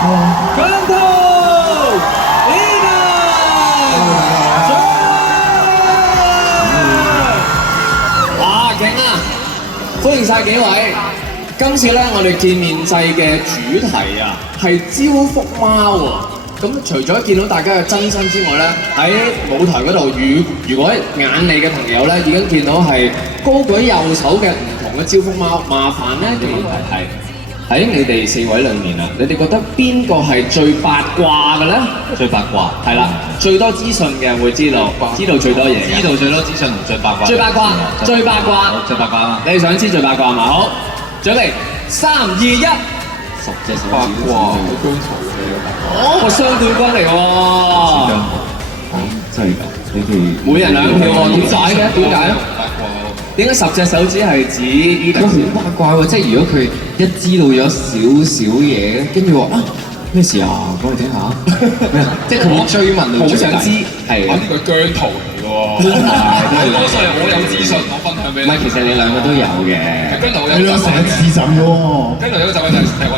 姜濤、Eva， 哇，勁啊！歡迎晒幾位。今次咧，我哋見面祭嘅主題啊，係招福貓喎。咁除咗見到大家嘅真身之外咧，喺舞台嗰度，如果眼利嘅朋友咧，已經見到係高舉右手嘅唔同嘅招福貓。麻煩咧，嘅問題係喺你哋四位裏面啊，你哋覺得邊個係最八卦嘅咧？最八卦係啦，最多資訊嘅會知道最多嘢嘅。知道最多資訊同最八卦。最八卦，最八卦，最八卦啊！你哋想知最八卦係嘛？好，準備3、2、1，10隻手指八卦，姜濤嘅個雙冠軍嚟喎！真係㗎，你哋每人2票喎，點解嘅？點解？點解10隻手指係指呢個？好八卦喎！即係如果佢一知道咗少嘢，跟住話啊咩事啊？講嚟聽下。即係佢會追問到好想知。係啊，呢個姜濤嚟嘅喎。多數係我有資訊，我分享俾你。唔係，其實你兩個都有嘅。姜濤有你兩成日自陣嘅喎。姜濤有個習慣就係喂，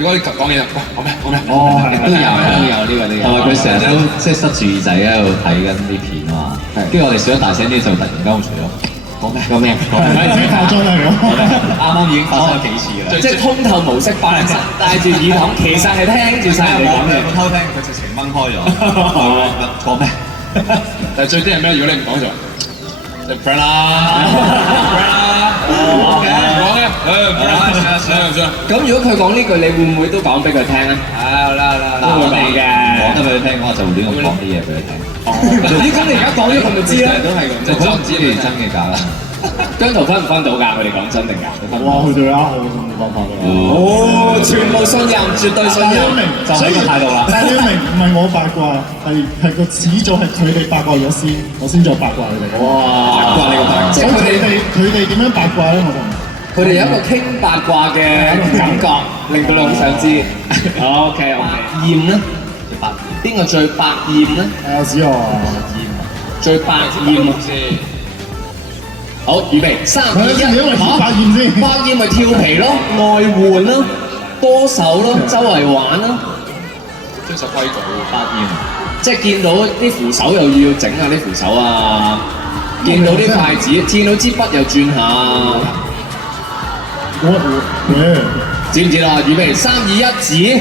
如果你講嘢就喂講咩講咩。哦，都有呢個都有。同埋佢成日都即係塞住耳仔喺度睇緊啲片啊嘛。跟住我哋笑得大聲啲，就突然間會除咗。講咩？講咩？自己化妝啦咁。啱啱已經發生咗幾次㗎啦。即係通透模式扮戴住耳筒，其實係聽住晒你講嘅。偷聽佢直情掹開咗。講咩？但係最啲係咩？如果你唔講就，friend 啦，friend 啦，講嘅，咁如果佢講呢句，你會唔會都講俾佢聽咧？好啦，都會講嘅。講得俾佢聽，我就會亂咁講啲嘢俾佢聽。咦？咁你而家講咗，佢咪知啦？都係咁，就可能知你哋真嘅假啦。姜濤分唔分到㗎？佢哋講真定假？哇！佢哋呃我，冇辦法㗎。哦，全部信任，絕對信任，就係呢個態度啦。但係你要明，唔係我八卦，係個始祖係佢哋八卦咗先，我先再八卦佢哋。哇！八卦你個八卦，即係佢哋點樣八卦咧？我就唔。佢哋有一個傾八卦嘅感覺，令到你好想知。OK，厭咧，邊個最百厭咧？子豪啊，最百厭啊！好，預備3、2、1，因為百厭先。百厭咪跳皮咯，愛換咯，多手咯，周圍玩咯。遵守規矩，百厭。即係見到啲扶手又要整下啲扶手啊，見到啲筷子，見到支筆又轉下。知唔知啦？預備3、2、1，指。自己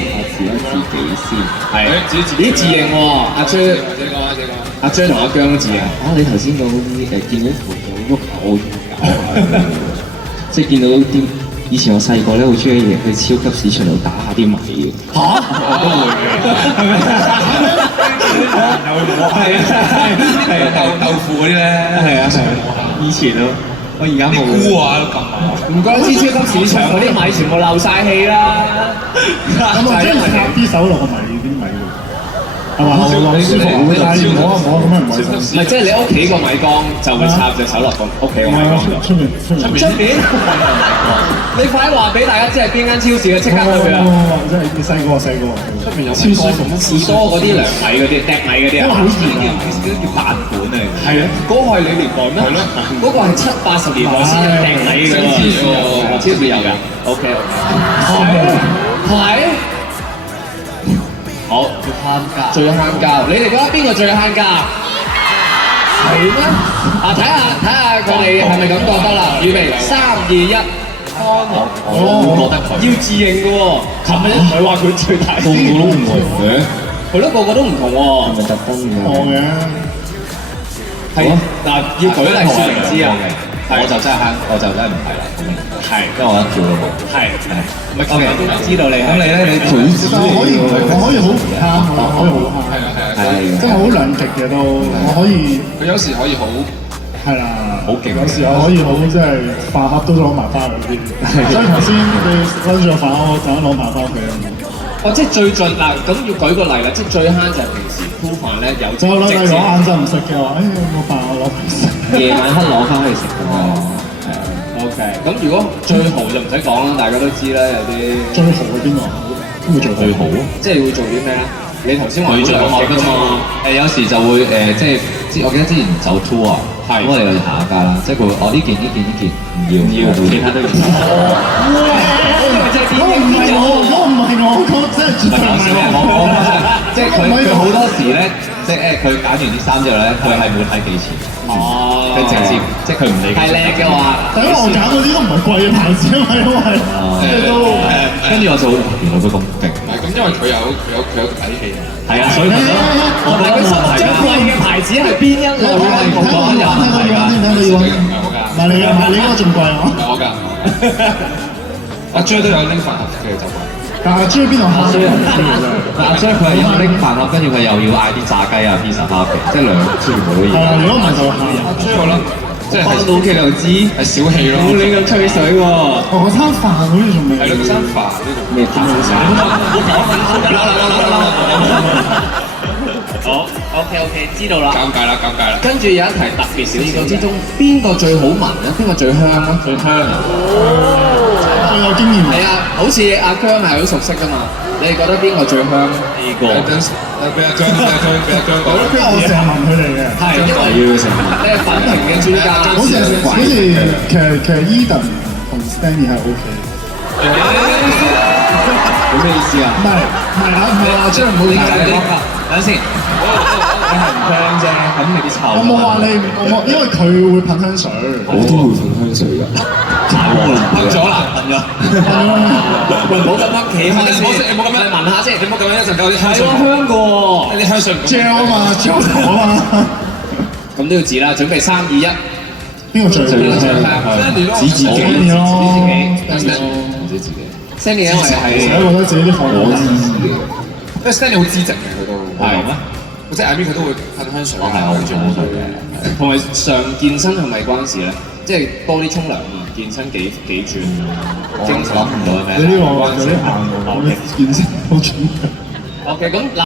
先。係。咦，字型喎，阿張。阿張同阿姜都字啊。你頭先講啲見到扶手喐手搞，即係見到啲以前我細個咧好中意去超級市場度打下啲米嘅。嚇？我都會嘅。係啊，豆腐嗰啲咧，係啊，以前咯，我而家冇。菇啊都撳埋。唔怪之超級市場嗰啲米全部漏晒氣啦。咁我真係插啲手落個米啲米度，係嘛？好舒服，但係唔好咁樣唔開心。唔係，即係你屋企個米缸就會插隻手落個屋企個米缸度。出面。你快啲話俾大家知係邊間超市嘅，即刻去啊！真係細個。出面有超舒服，士多嗰啲涼米嗰啲、滴米嗰啲啊，好熱啊！叫蛋館啊！係啊，嗰個係你年代咩？係咯，嗰個係70、80年代先有滴米嘅喎，超市有㗎。OK，係。好，最慳家，你哋覺得邊個最慳家？係咩？啊，睇下佢哋係咪咁覺得啦？預備3、2、1，我覺得佢要自認嘅喎。琴日唔係話佢最大個個都唔同嘅，係咯，個個都唔同喎。係咪特登嘅？我嘅。係嗱，要舉例説明知啊。我就真係慳，我就真係唔係啦。係，因為我一票都冇。係，唔係 OK，知道你。咁你咧，你舉止但我可以好唔慳，我可以好慳。真係好兩極嘅都，我可以。佢有時可以好係啦，好勁。有時候可以好即係飯盒都攞埋翻嗰啲。所以頭先你拎住個飯盒，我就攞埋翻屋企啦。哦，即係最盡嗱，咁要舉個例啦，即係最慳就係平時鋪飯咧有就攞嚟攞晏晝唔食嘅話，個飯我攞嚟食。夜晚黑攞翻去食咁樣。OK，咁如果最豪就唔使講啦，大家都知啦，有啲最豪係邊個？邊個最豪？即係會做啲咩咧？你頭先話佢做兩極㗎嘛？有時就會即係我記得之前走 tour 啊，咁我哋去下一家啦，即係佢會呢件唔要，其他都要。我唔係我講，真係絕對唔係我。即係佢好多時咧，即係佢揀完啲衫之後咧，佢係會睇幾錢。哦，佢直接，即係佢唔理。係靚嘅話，但因為我揀嗰啲都唔係貴嘅牌子啊嘛，因為即係都跟住我就原來佢咁勁。唔係咁，因為佢有底氣啊。係啊，所以我覺得冇問題最貴嘅牌子係邊一類咧？睇我要揾，睇我要揾先，睇我要揾。唔係你嘅，唔係你嗰個仲貴啊！唔係我㗎。阿 J 都有拎飯盒嘅習慣。但係知邊度蝦咗人知嘅真係。阿 J 佢係要拎飯盒，跟住佢又要嗌啲炸雞啊、pizza 蝦嘅，即係兩全部都要。係啊，如果唔係就蝦人。阿 J 我諗即係翻到屋企就知係小氣咯。冇你咁吹水喎。我餐飯好似仲未。係咯，餐飯呢度咩飯好食？好，OK，知道啦。尷尬啦，尷尬啦。跟住有一題特別少少之中，邊個最好聞咧？邊個最香咧？最香啊！最有經驗。係啊，好似阿姜係好熟悉噶嘛。你哋覺得邊個最香？呢個俾阿姜講。我成日問佢哋嘅。係因為你係粉評嘅專家，好似其實 Eden 同 Stanley 係 OK。有咩意思啊？唔係啊，即係唔好理解你。等陣先，你係唔香啫，咁你啲臭。我冇話你，因為佢會噴香水。我都會噴香水㗎。噴咗啦，噴咗。喂，唔好咁樣企開先，你唔好咁樣，聞下先，你唔好咁樣一陣間有啲香係水。喎香嘅喎，啲香水唔膠啊嘛，膠頭啊嘛。咁都要指啦，準備3、2、1，邊個最香？指自己咯。指自己。 Sandy 因為成日係覺得自己啲貨我知嘅。因為 Stanley 好知靜嘅佢都。係咩？即係 I mean 佢都會噴香水。我係好中意嘅。同埋常健身係咪關事咧？即係多啲沖涼啊嘛，健身幾轉，經常諗唔到係咩？你呢個有啲硬喎，健身好重要。 OK，咁嗱。